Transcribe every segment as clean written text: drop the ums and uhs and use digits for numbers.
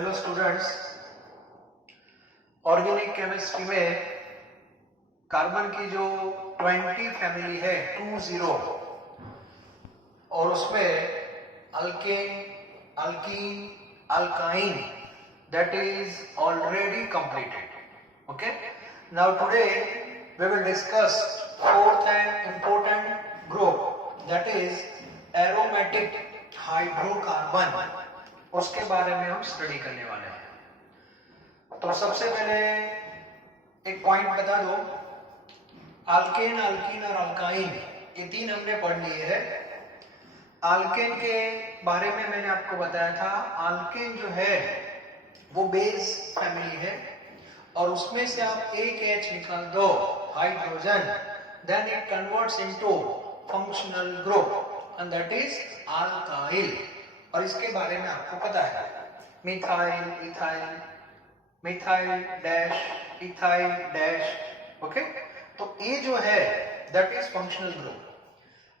Hello students, organic chemistry में carbon की जो 20 फैमिली है 20 और उसमें alkane, alkyne, alkyne that is already completed. Okay, now today we will discuss fourth and important group, that is aromatic hydrocarbon. उसके बारे में हम स्टडी करने वाले हैं। तो सबसे पहले एक पॉइंट बता दो, अल्केन, अल्कीन और अल्काइन ये तीन हमने पढ़ लिए हैं। अल्केन के बारे में मैंने आपको बताया था, अल्केन जो है वो बेस फैमिली है और उसमें से आप एक H निकाल दो hydrogen, then it converts into functional group and that is alkyl. और इसके बारे में आपको पता है, methyl, ethyl, methyl dash, ethyl dash. Okay, तो ये जो है दैट इज फंक्शनल ग्रुप।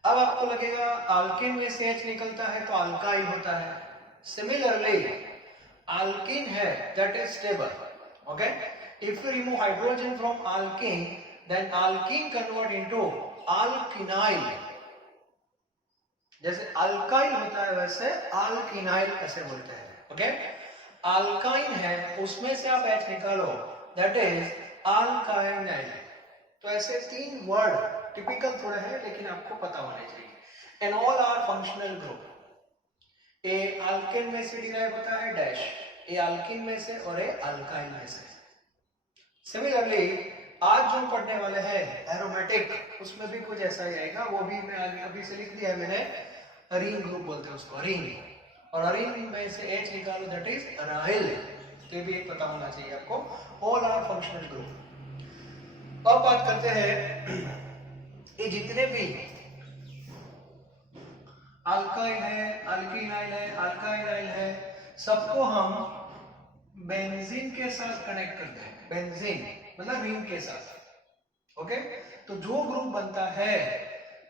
अब आपको लगेगा अल्केन में से H निकलता है तो अल्काइल होता है। सिमिलरली अल्कीन है that is stable. Okay, if you remove hydrogen from alkene then alkene convert into alkenyl. जैसे अल्काइल होता है वैसे अल्किनाइल ऐसे बोलते हैं। ओके, अल्काइन है उसमें से आप H निकालो दैट इज अल्काइनाइल। तो ऐसे तीन वर्ड टिपिकल थोड़े हैं लेकिन आपको पता होने चाहिए। And all are functional group. A alkane में से डिराइव होता है डैश, ए अल्कीन में से और ए अल्काइल में से। सिमिलरली आज जो पढ़ने वाले हैं एरोमेटिक, उसमें भी कुछ ऐसा ही आएगा। वो भी मैं आगे अभी से लिख दिया है मैंने, अरीन ग्रुप बोलते हैं उसको, अरीन। और अरीन में से H निकालो दैट इज अराइल। तो ये भी एक पता होना चाहिए आपको। All are functional group. अब बात करते हैं ये जितने भी अल्काइल है, अल्कीनाइल है, अल्काइनाइल है, सबको हम बेंजीन के साथ कनेक्ट करते हैं। बेंजीन मतलब रिंग के साथ। ओके, तो जो ग्रुप बनता है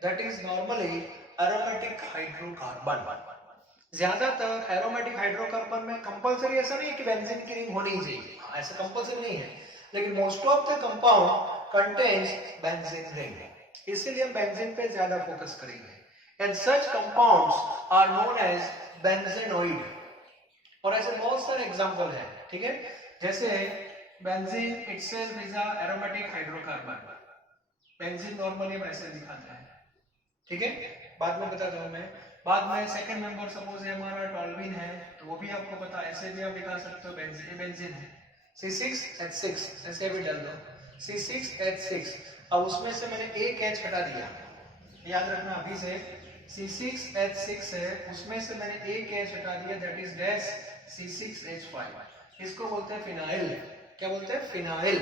that is normally aromatic hydrocarbon. ज्यादातर एरोमेटिक हाइड्रोकार्बन में कंपलसरी ऐसा नहीं है कि बेंजीन की रिंग होनी ही चाहिए, ऐसा कंपलसरी नहीं है, लेकिन most of the compound contains benzene ring, इसीलिए हम बेंजीन पे ज्यादा फोकस करेंगे। And such compounds are known as benzenoid. और ऐसे बहुत सारे एग्जांपल हैं, ठीक है। जैसे benzene itself is a aromatic hydrocarbon. Benzene normally हम ऐसे दिखाते हैं, ठीक है, बाद में बताता हूं मैं। बाद में सेकंड नंबर सपोज है हमारा टॉल्विन है, तो वो भी आपको पता, ऐसे भी आप दिखा सकते हो, बेंजीन बेंजीन है। C6H6 ऐसे भी डाल दो, C6H6। अब उसमें से मैंने एक H हटा दिया, याद रखना अभी से। C6H6 है, उसमें से मैंने एक H हटा दिया दैट इज डैश C6H5। इसको बोलते हैं फिनाइल। क्या बोलते हैं? फिनाइल।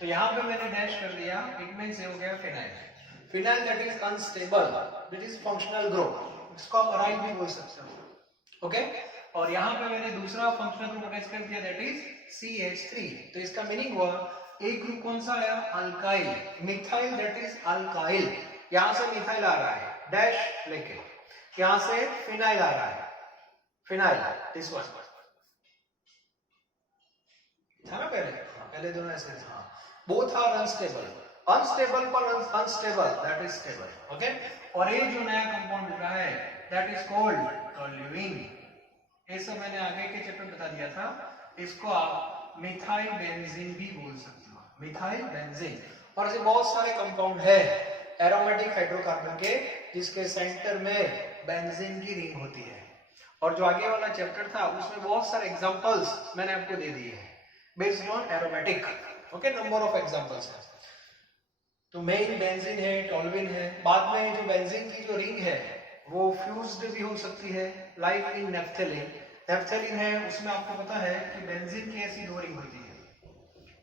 तो यहाँ पे मैंने डैश कर दिया, इट मींस हो गया phenyl. Phenyl that is unstable, that is functional group, इसको आप अराइल भी बोल सकते हो। ओके, और यहाँ पे मैंने दूसरा फंक्शनल ग्रुप अटैच कर दिया दैट इज CH3। तो इसका मीनिंग हुआ एक ग्रुप कौन सा आया? Alkyl. Methyl that is alkyl, यहां से मिथाइल आ रहा है डैश लेके, यहां से फिनाइल आ रहा है, फिनाइल दिस वन था ना पहले दोनों ऐसे थे। हाँ, बोथ आर अनस्टेबल, अनस्टेबल पर unstable that is stable. Okay, और ये जो नया कंपाउंड बन रहा है दैट इज कॉल्ड टोल्यूइन। ये सब मैंने आगे के चैप्टर बता दिया था। इसको आप मिथाइल बेंजीन भी बोल सकते हो, मिथाइल बेंजीन। और ऐसे बहुत सारे कंपाउंड है एरोमेटिक हाइड्रोकार्बन के जिसके सेंटर में बेंजीन की रिंग होती है। और जो आगे वाला चैप्टर था उसमें बहुत सारे एग्जांपल्स मैंने आपको दे दिए हैं based on aromatic. Okay, number of examples है। तो मेन बेंजीन है, टोल्यूइन है। बाद में जो बेंजीन की जो रिंग है वो फ्यूज्ड भी हो सकती है, लाइक इन नेफ्थेलिन। नेफ्थेलिन है, उसमें आपको पता है कि बेंजीन की ऐसी दो रिंग होती है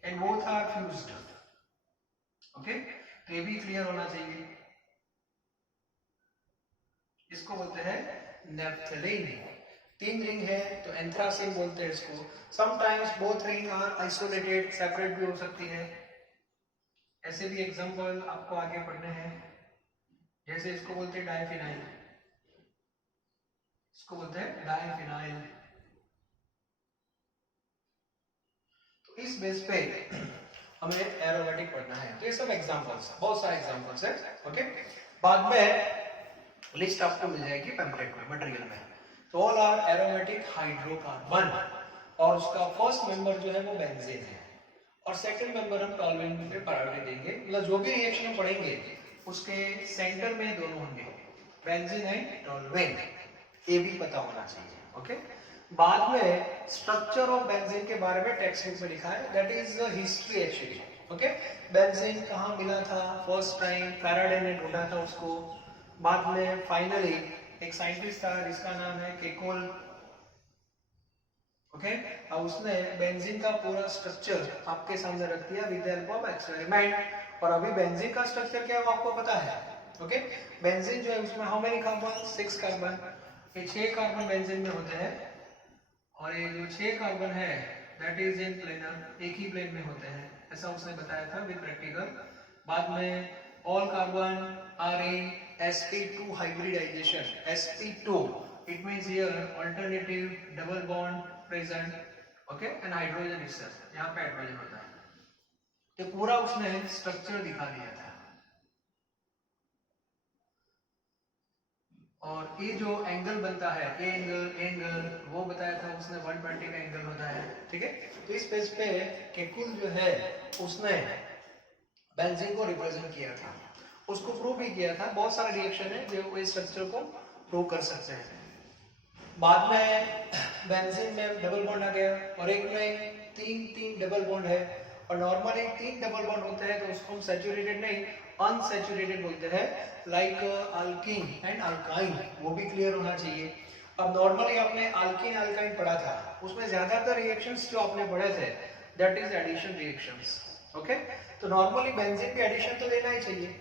and both are fused. Okay, तो ये भी क्लियर होना चाहिए। इसको बोलते हैं नेफ्थेलिन। तीन रिंग है तो एंथ्रासिन बोलते हैं इसको। Sometimes both ring are isolated, separate भी हो सकती है। ऐसे भी एग्जांपल आपको आगे पढ़ने हैं। जैसे इसको बोलते हैं डाइफिनाइल, इसको बोलते हैं डाइफिनाइल। इस बेस पे हमें एरोमेटिक पढ़ना है। तो ये सब एग्जांपल्स, बहुत सारे एग्जांपल्स है। ओके, बाद में लिस्ट आपको मिल जाएगी पैम्पलेट में, मटेरियल में। तो ऑल आर एरोमेटिक हाइड्रोकार्बन, और उसका फर्स्ट मेंबर जो है वो बेंजीन है, और सेकंड मेंबर हम टॉल्वेन पे प्रायोरिटी देंगे। मतलब जो भी रिएक्शन पढ़ेंगे उसके सेंटर में दोनों होंगे, बेंजीन एंड टॉल्वेन, ये भी पता होना चाहिए। ओके, बाद में स्ट्रक्चर ऑफ बेंजीन के बारे में टेक्स्ट बुक में लिखा है, that is history actually. Okay, benzene कहाँ मिला था फर्स्ट टाइम, फैराडे ने ढूंढा था उसको। बाद में फाइनली एक साइंटिस्ट था जिसका नाम है केकोल। ओके, अब उसने बेंजीन का पूरा स्ट्रक्चर आपके सामने रख दिया with the help of experiment. और अभी बेंजीन का स्ट्रक्चर क्या है वो आपको पता है। ओके, बेंजीन जो है उसमें हाउ मेनी कार्बन, 6 कार्बन। ये 6 कार्बन बेंजीन में होते हैं, और ये जो 6 कार्बन है दैट इज इन प्लेनर, एक ही प्लेन में होते हैं, ऐसा उसने बताया था विद प्रैक्टिकल। बाद में all carbon are in sp2 hybridization, sp2 it means here alternative double bond present, okay, and hydrogen itself, यहाँ पे हाइड्रोजन होता है। तो पूरा उसने स्ट्रक्चर दिखा दिया था। और ये जो एंगल बनता है, ए एंगल वो बताया था उसने, 120 का एंगल होता है। ठीक है, तो इस पेज पे केकुल जो है उसने बेंजीन को रिप्रेजेंट किया था, उसको प्रूव भी किया था। बहुत सारे रिएक्शन है जो इस स्ट्रक्चर को प्रूव कर सकते हैं। बाद में बेंजीन में डबल बॉन्ड आ गया, और एक में तीन डबल बॉन्ड है, और नॉर्मली 3 डबल बॉन्ड होते हैं तो उसको हम सैचुरेटेड नहीं अनसैचुरेटेड बोलते हैं, लाइक अल्कीन एंड अल्काइन, वो भी क्लियर होना चाहिए। अब नॉर्मली आपने अल्कीन अल्काइन पढ़ा था, उसमें ज्यादातर रिएक्शंस जो आपने पढ़े थे that is addition reactions. Okay, तो नॉर्मली बेंजीन के एडिशन तो देना ही चाहिए,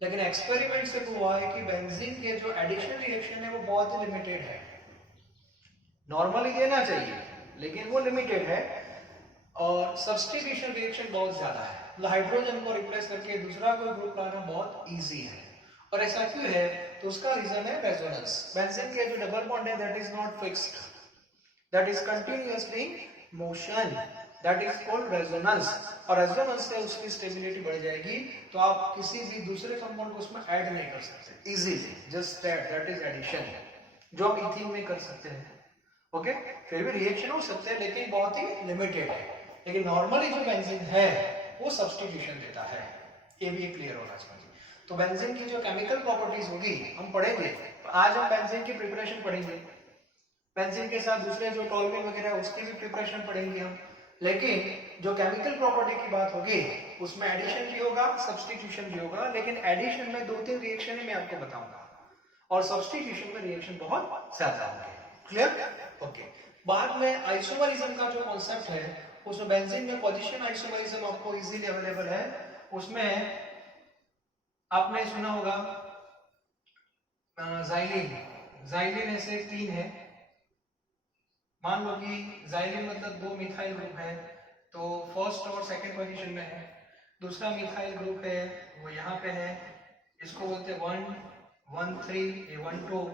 लेकिन एक्सपेरिमेंट से हुआ है कि बेंजीन के जो एडिशन रिएक्शन है वो बहुत ही लिमिटेड है। नॉर्मली देना चाहिए लेकिन वो लिमिटेड है, और सब्स्टिट्यूशन रिएक्शन बहुत ज्यादा है, मतलब हाइड्रोजन को रिप्लेस करके दूसरा कोई ग्रुप लाना बहुत इजी है। और ऐसा क्यों है, तो उसका रीजन है रेजोनेंस। बेंजीन के जो डबल बॉन्ड है that is not fixed, that is continuously motion, that is called resonance. और रेजोनेंस से उसकी स्टेबिलिटी बढ़ जाएगी, तो आप किसी भी दूसरे कंपाउंड को उसमें ऐड नहीं कर सकते easily, just that is addition, जो आप इथीन में कर सकते हैं। ओके, फिर भी रिएक्शन हो सकते हैं लेकिन बहुत ही लिमिटेड है। लेकिन नॉर्मली जो बेंजीन है वो सब्स्टिट्यूशन देता है, ये भी क्लियर होना चाहिए। तो बेंजीन की जो केमिकल प्रॉपर्टीज होगी हम पढ़ेंगे। आज हम बेंजीन की प्रिपरेशन पढ़ेंगे, बेंजीन के साथ दूसरे जो टॉल्वेन वगैरह उसकी भी प्रिपरेशन पढ़ेंगे हम। लेकिन जो केमिकल प्रॉपर्टी की बात होगी उसमें एडिशन भी होगा, सब्स्टिट्यूशन भी होगा, लेकिन एडिशन में 2-3 रिएक्शन ही मैं आपको बताऊंगा, और सब्स्टिट्यूशन में रिएक्शन बहुत ज्यादा होंगे। क्लियर? ओके, बाद में आइसोमरिज्म का जो कॉन्सेप्ट है उसमें बेंजीन में पोजीशन आइसोमरिज्म आपको इजीली अवेलेबल है। उसमें आपने सुना होगा जाइलिन, जाइलिन ऐसे 3 है। मान लो कि जाइलिन मतलब 2 मिथाइल ग्रुप है, तो फर्स्ट और सेकंड पोजीशन में है। दूसरा मिथाइल ग्रुप है वो यहाँ पे है, इसको बोलते हैं 1,1,3, 1,2,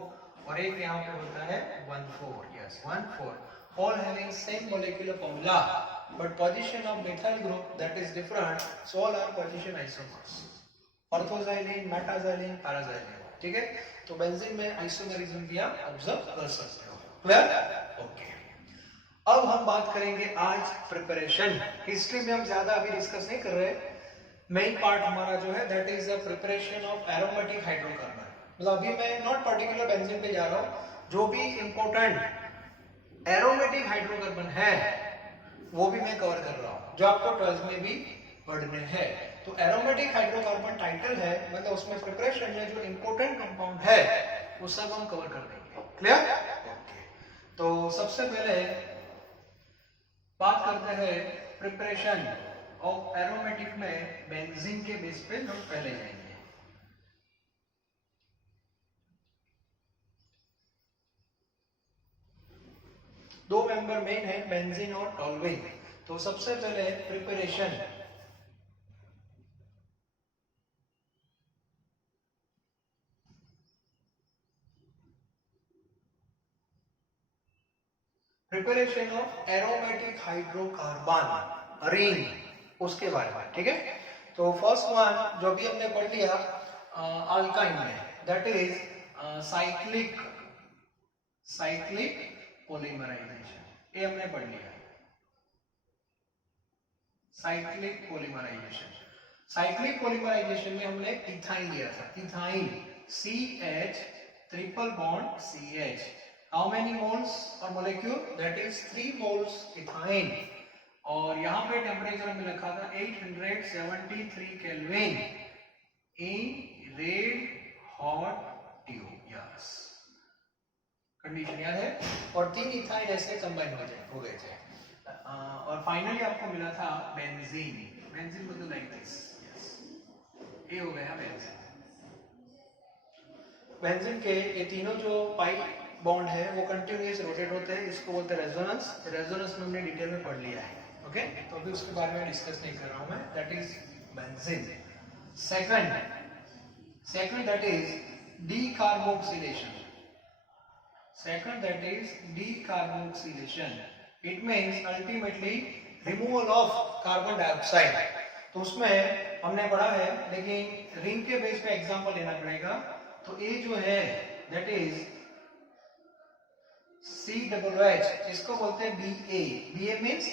और एक यहाँ पे होता है 1,4, yes 1,4, all having same molecular formula but position of methyl group that is different, so all are position isomers, orthoxylene, metaxylene, paraxylene. ठीक है, तो बेंजीन में आइसोमरिज्म भी आप ऑब्जर्व कर सकते हो। क्लियर? ओके, अब हम बात करेंगे आज प्रिपरेशन। हिस्ट्री में हम ज्यादा अभी डिस्कस नहीं कर रहे, मेन पार्ट हमारा जो है that is the preparation of aromatic hydrocarbon. मतलब अभी मैं नॉट पर्टिकुलर बेंजीन पे जा रहा हूँ, जो भी इंपॉर्टेंट एरोमेटिक हाइड्रोकार्बन है वो भी मैं कवर कर रहा हूँ, जो आपको 12th में भी पढ़ने हैं। तो एरोमेटिक हाइड्रोकार्बन टाइटल है, मतलब उसमें प्रिपरेशन में जो इंपॉर्टेंट कंपाउंड है वो सब हम कवर कर देंगे। क्लियर? ओके, तो सबसे पहले बात करते हैं प्रिपरेशन ऑफ एरोमेटिक में बेंजीन के बेस पे हम पहले जाएंगे। दो मेंबर मेन है, बेंजीन और टॉल्वेन। तो सबसे पहले preparation preparation of aromatic hydrocarbon ring, उसके बारे में, ठीक है। तो फर्स्ट वन जो भी हमने पढ़ लिया अल्काइन में, दैट इज साइक्लिक पॉलीमराइजेशन, ये हमने पढ़ लिया। साइक्लिक पॉलीमराइजेशन में हमने इथाइन लिया था, ethyne CH triple bond CH, how many moles और molecule, that is 3 moles ethyne, और यहाँ पे टेम्परेचर हमें रखा था 873 kelvin in red hot tube, yes condition याद है, और 3 इथाइन ऐसे कंबाइन हो गए थे। और फाइनली आपको मिला था बेंजीन, बेंजीन मतलब लाइक दिस, यस ये हो गया बेंजीन। बेंजीन के ये तीनों जो पाई बॉन्ड है वो कंटिन्यूअस रोटेट होते हैं, इसको बोलते हैं रेजोनेंस। रेजोनेंस में हमने डिटेल में पढ़ लिया है, ओके, तो अभी उसके बारे में डिस्कस नहीं कर रहा हूं मैं, that is benzene. Second that is decarboxylation, that is decarboxylation. It means ultimately removal of carbon dioxide. तो उसमें हमने पढ़ा है, लेकिन रिंग के बेस पे एग्जांपल लेना पड़ेगा। तो ये जो है that is COOH, इसको बोलते हैं BA। BA means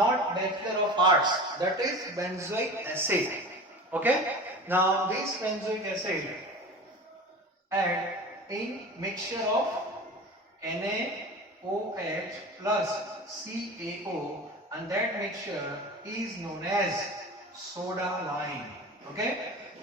not Bachelor of Arts, that is benzoic acid. Okay, now this benzoic acid add in mixture of NaOH plus CaO, and that mixture is known as soda lime. Okay,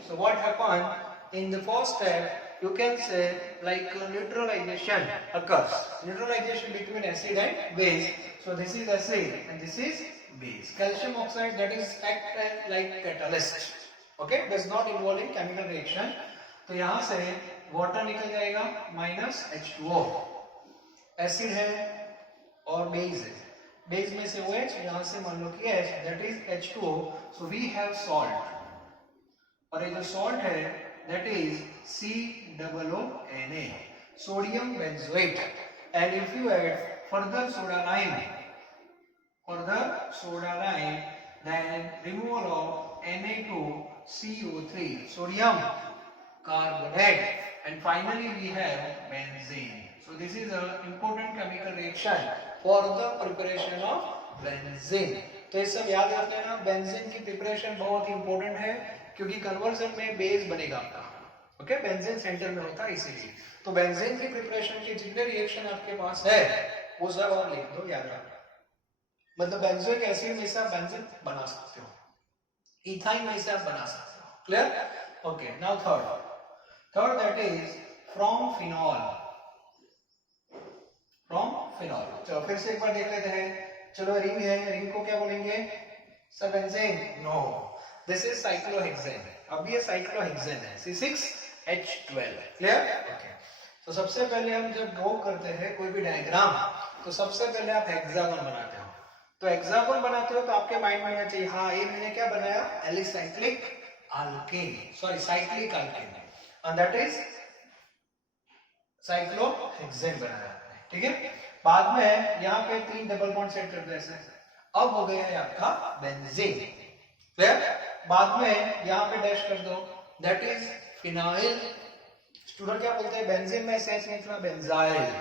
so what happened in the first step, you can say like neutralization occurs, neutralization between acid and base. So this is acid and this is base. Calcium oxide, that is act like catalyst, okay, does not involve in chemical reaction. तो यहाँ से water निकल जाएगा minus H2O, acid है और base है, base में से OH, यहां से मान लो कि H, that is H2O, so we have salt, और ये जो सॉल्ट है that is COONA, sodium benzoate, and if you add further soda lime, then removal of Na2CO3, sodium carbonate, and finally we have benzene. So this is an important chemical reaction for the preparation of benzene. तो ये सब याद रख लेना, benzene की preparation बहुत ही important है, क्योंकि कन्वर्जन में बेस बनेगा आपका, ओके, बेंजीन सेंटर में होता है इसीलिए। तो बेंजीन की प्रिपरेशन के जितने रिएक्शन आपके पास है वो सब और लिख दो, याद रखना। मतलब बेंजोइक एसिड में से आप बेंजीन बना सकते हो, इथाइन में से आप बना सकते हो, clear? Okay, now third that is from phenol. चलो फिर से एक बार देख लेते हैं। चलो रिंग है, रिंग को क्या बोलेंगे? सब benzene? No, this is cyclohexane. अब ये साइक्लोहेक्सेन है, C6H12, क्लियर? ओके, तो सबसे पहले हम जब ड्रॉ करते हैं कोई भी डायग्राम, तो सबसे पहले आप हेक्सागन बनाते हो। तो हेक्सागन बनाते हो तो आपके माइंड में आना चाहिए, हाँ ये मैंने क्या बनाया? Alicyclic alkane, sorry cyclic alkane, and that is cyclohexane बनाया, ठीक है? बाद में यहाँ पे 3 डबल बॉन्ड सेट कर दो ऐसे, अब हो गया है आपका बेंजीन, क्लियर? बाद में यहाँ पे डैश कर दो, दैट इज फिनाइल। स्टूडेंट क्या बोलते हैं? बेंजीन में से निकला बेंजाइल,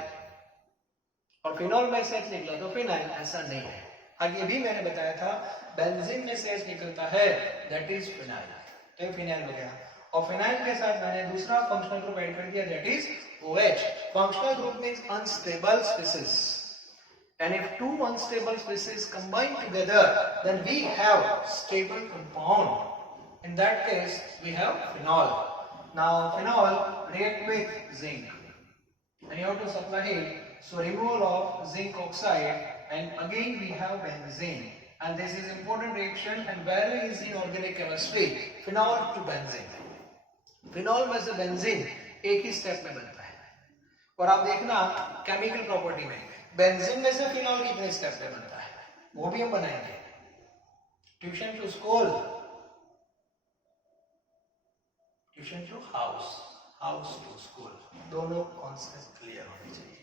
और फिनॉल में से निकला तो फिनाइल। ऐसा नहीं है, आगे भी मैंने बताया था बेंजीन में से निकलता है, दैट इज फिनाइल, तो ये फिनाइल हो गया। और फिनाइल के साथ मैंने दूसरा फंक्शनल ग्रुप ऐड कर दिया, that is OH. Functional group means unstable species, and if 2 unstable species combine together, then we have stable compound. In that case, we have phenol. Now, phenol react with zinc, and you have to supply it. So, removal of zinc oxide, and again we have benzene. And this is important reaction and very easy in organic chemistry. Phenol to benzene. Phenol में से benzene एक ही step में बनता है। और आप देखना chemical property में बेंजीन में से फिनॉल कितने स्टेप पे बनता है, वो भी हम बनाएंगे। Tuition to school, tuition to house, house to school, दोनों कॉन्सेप्ट क्लियर होने चाहिए।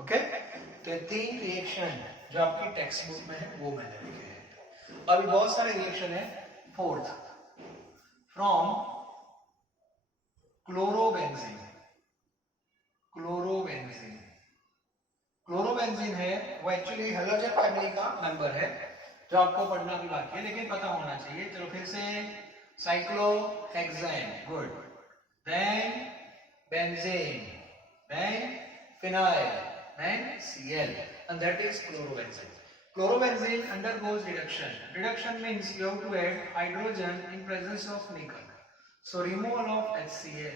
ओके, तो ये 3 रिएक्शन जो आपकी टेक्स्ट बुक में है वो मैंने लिखे हैं। अभी बहुत सारे रिएक्शन है। Fourth, from chlorobenzene. Chlorobenzene, chlorobenzene है वो एक्चुअली हेलोजन फैमिली का मेंबर है, जो आपको पढ़ना भी बाकी है लेकिन पता होना चाहिए। चलो फिर से, cyclohexane, good, then benzene, then phenyl, then Cl, and that is chlorobenzene. Chlorobenzene undergoes reduction. Reduction means you have to add hydrogen in presence of nickel. So removal of HCl.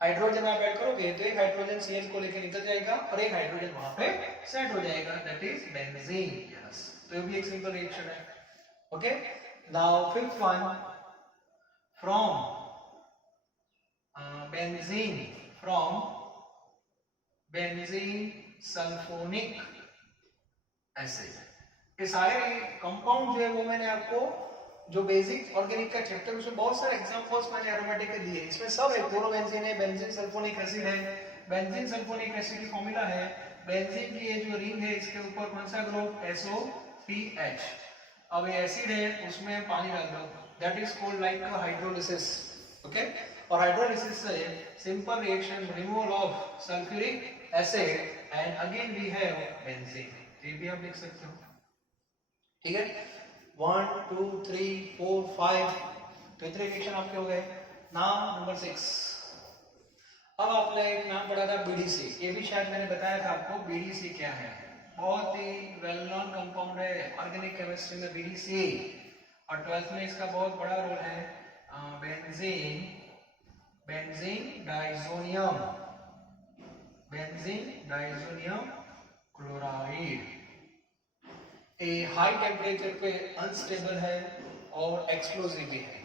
Hydrogen आप add करोगे तो एक hydrogen Cl को लेकर निकल जाएगा और एक हाइड्रोजन वहां पे सेट हो जाएगा, that is benzene. Yes. तो ये भी एक सिंपल रिएक्शन है. Okay. Now fifth one, from benzene, from benzene sulphonic acid. ये सारे कंपाउंड जो है वो मैंने आपको जो बेसिक ऑर्गेनिक का चैप्टर उसमें बहुत सारे एग्जांपल्स मैंने एरोमेटिक के दिए। इसमें सब है, क्लोरोबेंजीन है, बेंजीन सल्फोनिक एसिड है। बेंजीन सल्फोनिक एसिड की फॉर्मूला है, बेंजीन की ये जो रिंग है इसके ऊपर कौन सा ग्रुप, SO3H। अब ये एसिड है उसमें पानी डाल दो, that is called like hydrolysis. Okay, और हाइड्रोलिसिस से simple reaction, removal of sulphuric acid and again we have benzene. ये भी आप लिख सकते हो, ठीक है। 1 2 3 4 5, तो इतने रिएक्शन आपके हो गए। नाम नंबर 6, अब आपने एक नाम पढ़ा था BDC। ये भी शायद मैंने बताया था आपको BDC क्या है। बहुत ही वेल नोन कंपाउंड है ऑर्गेनिक केमिस्ट्री में BDC, और 12th में इसका बहुत बड़ा रोल है। Benzene, benzene diazonium, benzene diazonium chloride. ये हाई टेम्परेचर पे अनस्टेबल है और एक्सप्लोसिव भी है,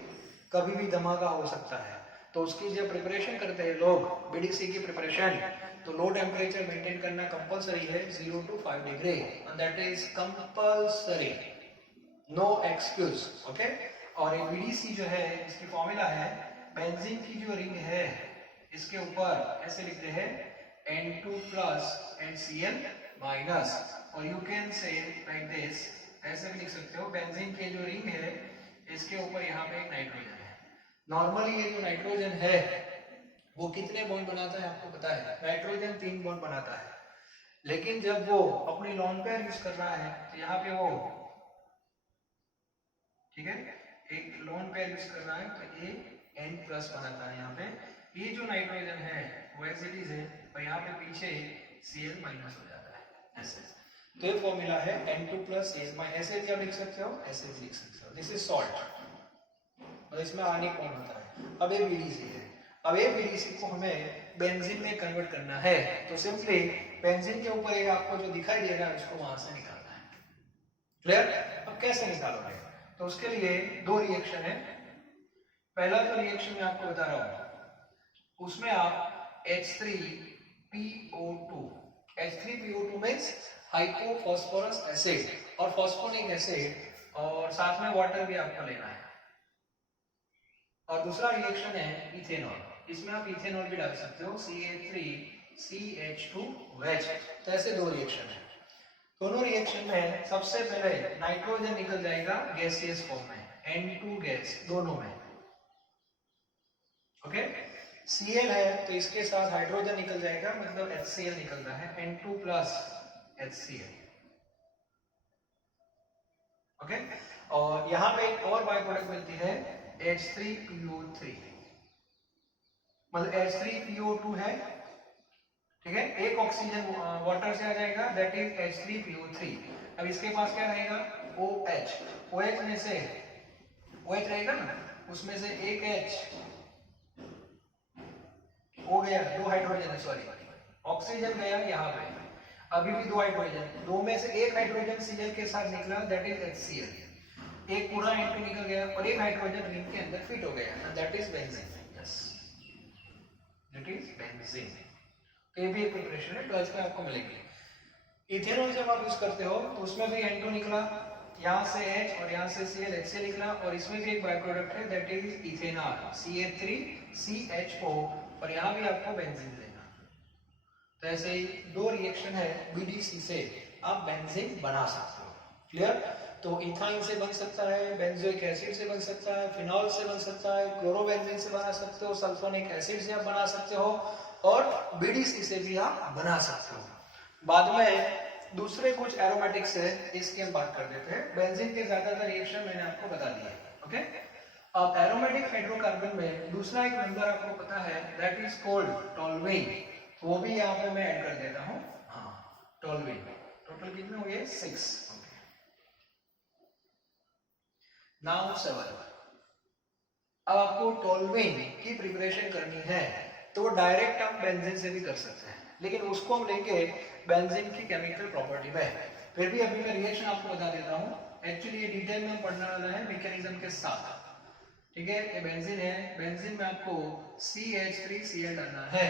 कभी भी धमाका हो सकता है। तो उसकी जब प्रिपरेशन करते हैं लोग BDC की प्रिपरेशन, तो लो टेम्परेचर मेंटेन करना कंपलसरी है, 0 to 5 degree, and that is compulsory, no excuse. Okay, और ये BDC जो है इसकी फॉर्मूला है, बेंजीन की जो रिंग है इसके ऊपर ऐसे लिखते हैं N2 प्लस NCl माइनस, और you can say like this, ऐसे भी लिख सकते हो, बेंजीन की जो रिंग है इसके ऊपर यहाँ पे एक नाइट्रोजन है। नॉर्मली ये जो नाइट्रोजन है वो कितने बॉन्ड बनाता है आपको पता है? नाइट्रोजन 3 बॉन्ड बनाता है, लेकिन जब वो अपनी लॉन पेयर यूज कर रहा है तो यहाँ पे वो, ठीक है, एक लोन पेयर यूज कर रहा है तो ये N प्लस बनाता है यहाँ पे। ये जो नाइट्रोजन है वो एज इट इज है, और यहाँ पे पीछे Cl माइनस हो जाता है ऐसे। तो ये फॉर्मूला है N2 प्लस Cl, ऐसे भी आप लिख सकते हो, ऐसे भी लिख सकते हो। दिस इज सॉल्ट, और इसमें आयनिक बॉन्ड होता है। अब ये BDC है, अब ये BDC को हमें बेंजीन में कन्वर्ट करना है, तो सिंपली बेंजीन के ऊपर एक आपको जो दिखाई दे रहा है उसको वहां से निकालना है। क्लियर? अब कैसे निकालोगे? तो उसके लिए 2 रिएक्शन है। पहला जो रिएक्शन मैं आपको बता रहा हूं उसमें आप H3PO2, H3PO2 means hypophosphorous acid और फॉस्फोनिक एसिड, और साथ में वाटर भी आपको लेना है। और दूसरा रिएक्शन है इथेनॉल, इसमें आप इथेनॉल भी डाल सकते हो, CH3CH2OH। तो ऐसे 2 रिएक्शन है। दोनों रिएक्शन में सबसे पहले नाइट्रोजन निकल जाएगा गैसियस फॉर्म में, N2 गैस दोनों में। ओके, Cl है तो इसके साथ हाइड्रोजन निकल जाएगा, मतलब HCl निकलता है, N2 प्लस HCl। ओके, और यहाँ पे एक और बाय प्रोडक्ट मिलती है H3PO3, मतलब H3PO2 है, ठीक है, एक ऑक्सीजन वाटर से आ जाएगा, दैट इज H3PO3। अब इसके पास क्या रहेगा, OH, OH में से OH रहेगा ना, उसमें से एक H हो गया, 2 हाइड्रोजन है, सॉरी ऑक्सीजन गया यहाँ पे, अभी भी 2 हाइड्रोजन, 2 में से एक हाइड्रोजन Cl के साथ निकला, दैट इज HCl। एक पूरा N2 निकल गया और एक हाइड्रोजन रिंग के अंदर फिट हो गया, and that is benzene. Yes, that is benzene. तो ये भी एक प्रिपरेशन है, 12th में आपको मिलेगी। इथेनॉल जब आप यूज करते हो तो उसमें भी N2 निकला, यहाँ से H और यहाँ से Cl, HCl निकला, और इसमें भी एक बाय प्रोडक्ट है, दैट इज इथेनॉल, CH3CHO, और यहाँ भी आपको बेंजीन लेना। तो ऐसे ही दो रिएक्शन है बीडीसी से आप बेंजीन बना सकते हो। क्लियर? तो इथाइन से बन सकता है, बेंजोइक एसिड से बन सकता है, फिनॉल से बन सकता है, क्लोरोबेंजीन से बना सकते हो, सल्फोनिक एसिड से आप बना सकते हो और बीडीसी से भी आप बना सकते हो। बाद में दूसरे कुछ एरोमेटिक्स है, इसकी हम बात कर देते हैं। बेंजीन के ज्यादातर रिएक्शन मैंने आपको बता दिए। ओके, अब एरोमेटिक हाइड्रोकार्बन में दूसरा एक मेंबर आपको पता है, दैट इज कॉल्ड टोल्यूइन। वो भी यहाँ पे मैं ऐड कर देता हूँ। हाँ, टोल्यूइन। टोटल कितने हो गए? 6। नाउ 7। अब आपको टोल्यूइन की प्रिपरेशन करनी है तो डायरेक्ट आप बेंजीन से भी कर सकते हैं, लेकिन उसको हम लेंगे बेंजीन की केमिकल प्रॉपर्टी में। फिर भी अभी मैं रिएक्शन आपको बता देता हूँ। एक्चुअली ये डिटेल में हम पढ़ने वाला है मैकेनिज्म के साथ। ठीक है, ये बेंजीन है। बेंजीन में आपको CH3Cl डालना है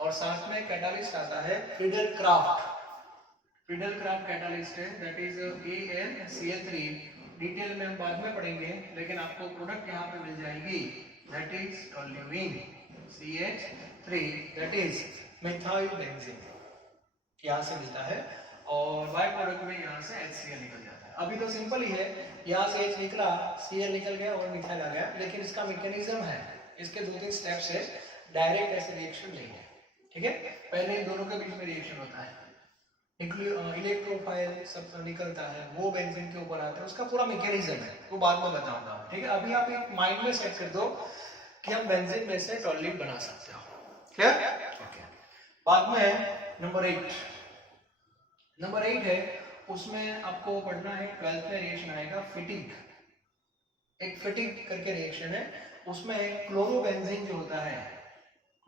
और साथ में कैटालिस्ट आता है Friedel craft. Friedel craft catalyst है, दैट इज AnCl3। डिटेल में हम बाद में पढ़ेंगे, लेकिन आपको प्रोडक्ट यहाँ पे मिल जाएगी, that is toluene CH3, that is methyl benzene. यहाँ से मिलता है और बाय प्रोडक्ट में यहाँ से HCl निकल जाता है। अभी तो सिंपल ही है, यहाँ से H निकला, Cl निकल गया और मिथाइल आ गया, लेकिन इसका मैकेनिज्म है, इसके 2-3 स्टेप्स है। डायरेक्ट ऐसे रिएक्शन नहीं है। ठीक है, पहले इन दोनों के बीच में रिएक्शन होता है, इलेक्ट्रोफाइल सब निकलता है, वो बेंजीन के ऊपर आता है, उसका पूरा मैकेनिज्म है, वो बाद में बताऊंगा। ठीक है, अभी आप एक माइंड में सेट कर दो कि हम बेंजीन में से टोल्यूइन बना सकते हो। क्लियर? ओके। बाद में नंबर 8 है, उसमें आपको पढ़ना है, 12th में रिएक्शन आएगा फिटिक। एक फिटिक करके रिएक्शन है, उसमें क्लोरोबेंजीन जो होता है,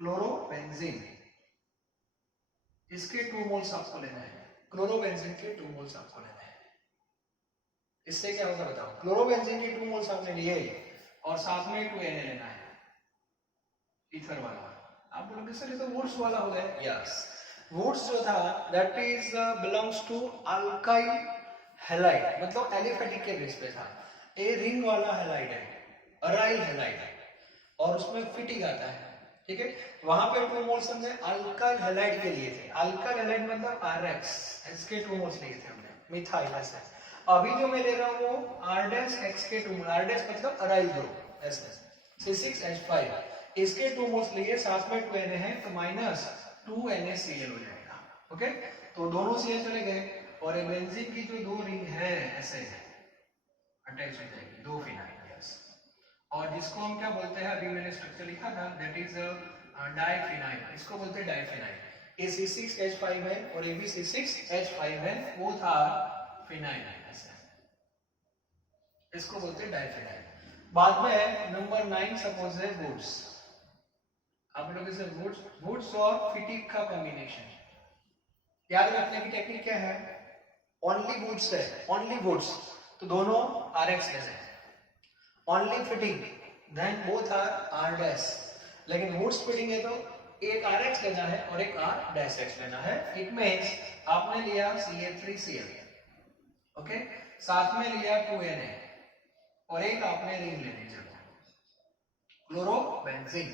क्लोरोबेंजीन, इसके 2 मोल्स आपको लेना है। क्लोरोबेंजीन के 2 मोल्स आपको लेना है। इससे क्या होगा बताओ? क्लोरोबेंजीन के 2 मोल्स आपने लिए और साथ में 2Na लेना है, ईथर वाला। आप बोलोगे सर ये तो वुड्स वाला हो गया। यस, वुड्स जो था that is belongs to alkyl halide, मतलब एलिफेटिक के बेस पे था। ए रिंग वाला हैलाइड है, अराइल हैलाइड है, और उसमें फिटिक आता है। ठीक है, वहां पे 2 मोल्स हमने अल्काइल हैलाइड के लिए थे। अल्काइल हैलाइड मतलब RX, इसके 2 मोल्स लिए थे हमने, मिथाइल ऐसे। अभी जो मैं ले रहा हूँ वो RDES X के 2 मोल, RDES मतलब अराइल ग्रुप ऐसे, C6H5, इसके 2 मोल्स लिए, साथ में 2Na है, तो -2NaCl हो जाएगा। ओके, तो दोनों Cl चले गए और ये बेंजीन की जो 2 रिंग है ऐसे अटैच हो जाएगी, 2 फिनाइल। और जिसको हम क्या बोलते हैं, अभी मैंने स्ट्रक्चर लिखा था, दैट इज डाइफिनाइल, इसको बोलते हैं डाइफिनाइल। ये C6H5 है और ये भी C6H5 है, वो था फिनाइल ऐसे, इसको बोलते हैं डाइफिनाइल। बाद में नंबर 9 सपोज है वुड्स। आप लोग इसे वुड्स और फिटिक का कॉम्बिनेशन। याद रखने की टेक्निक क्या है? ओनली वुड्स है, ओनली वुड्स, तो दोनों RX लेना है। Only Fittig, then both are RDES। लेकिन वुड्स फिटिंग है तो एक RX लेना है और एक R-X लेना है। इट मींस आपने लिया CH3Cl, ओके, साथ में लिया 2Na और एक आपने रिंग लेनी चाहिए, क्लोरोबेंजीन।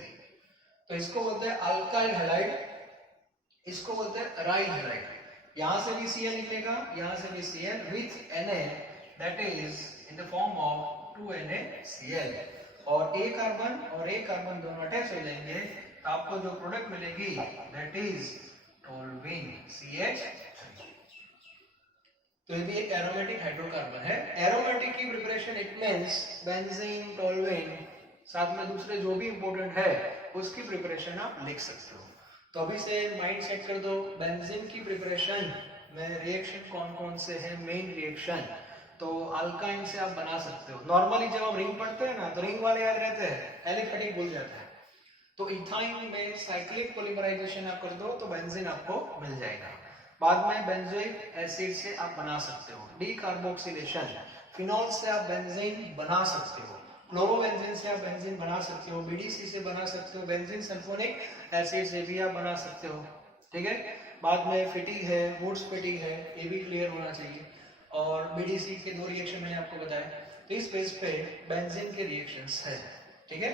तो इसको बोलते हैं अल्काइल हैलाइड, इसको बोलते हैं अराइल हैलाइड। यहां से भी Cl निकलेगा, यहां से भी Cl with Na, that is in the form of 2NaCl, और एक कार्बन दोनों अटैच हो जाएंगे, तो आपको जो प्रोडक्ट मिलेगी दैट इज टोल्यूइन CH3। तो ये भी एक एरोमेटिक हाइड्रोकार्बन है। एरोमेटिक की preparation it means benzene, toluene, साथ में दूसरे जो भी इंपॉर्टेंट है उसकी प्रिपरेशन आप लिख सकते हो। तो अभी से माइंड सेट कर दो, बेंजीन की प्रिपरेशन में रिएक्शन कौन कौन से हैं, मेन रिएक्शन। तो अल्काइन से आप बना सकते हो। नॉर्मली जब हम रिंग पढ़ते हैं ना, तो रिंग वाले याद रहते हैं, एलिफेटिक भूल जाता है। तो इथाइन में साइक्लिक पॉलीमराइजेशन आप कर दो तो बेंजीन आपको मिल जाएगा। बाद में बेंजोइक एसिड से आप बना सकते हो, डीकार्बोक्सिलेशन, फिनॉल से आप बेंजीन बना सकते हो, क्लोरोबेंजीन से आप बेंजीन बना सकते हो, बीडीसी से बना सकते हो, बेंजीन सल्फोनिक एसिड से भी आप बना सकते हो। ठीक है, बाद में फिटिक है, वुड्स फिटिक है, ये भी क्लियर होना चाहिए। और बीडीसी के 2 रिएक्शन मैंने आपको बताया, तो इस बेस पे बेंजीन के रिएक्शंस है। ठीक है,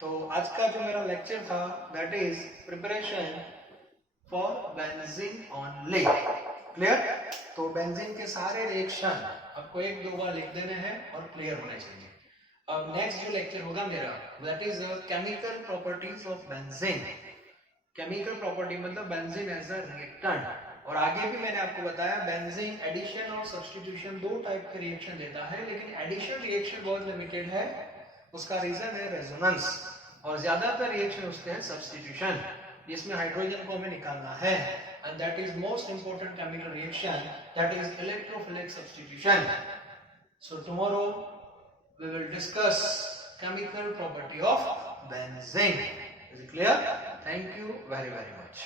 तो आज का जो मेरा लेक्चर था that is preparation for benzene only. Clear? तो बेंजीन के सारे रिएक्शन आपको एक दो बार लिख देने हैं और क्लियर होने चाहिए. अब नेक्स्ट जो लेक्चर होगा मेरा that is chemical properties of benzene. Chemical property मतलब बेंजीन एज अ रिएक्टेंट. और आगे भी मैंने आपको बताया बेंजीन एडिशन और सब्स्टिट्यूशन दो टाइप के रिएक्शन देता है, लेकिन एडिशन रिएक्शन बहुत लिमिटेड है. उसका रीजन है रेजोनेंस, और ज्यादातर रिएक्शन उसके हैं सब्स्टिट्यूशन, जिसमें हाइड्रोजन को हमें निकालना है. And that is most important chemical reaction, that is electrophilic substitution. So tomorrow we will discuss chemical property of benzene. Is it clear? Thank you very much.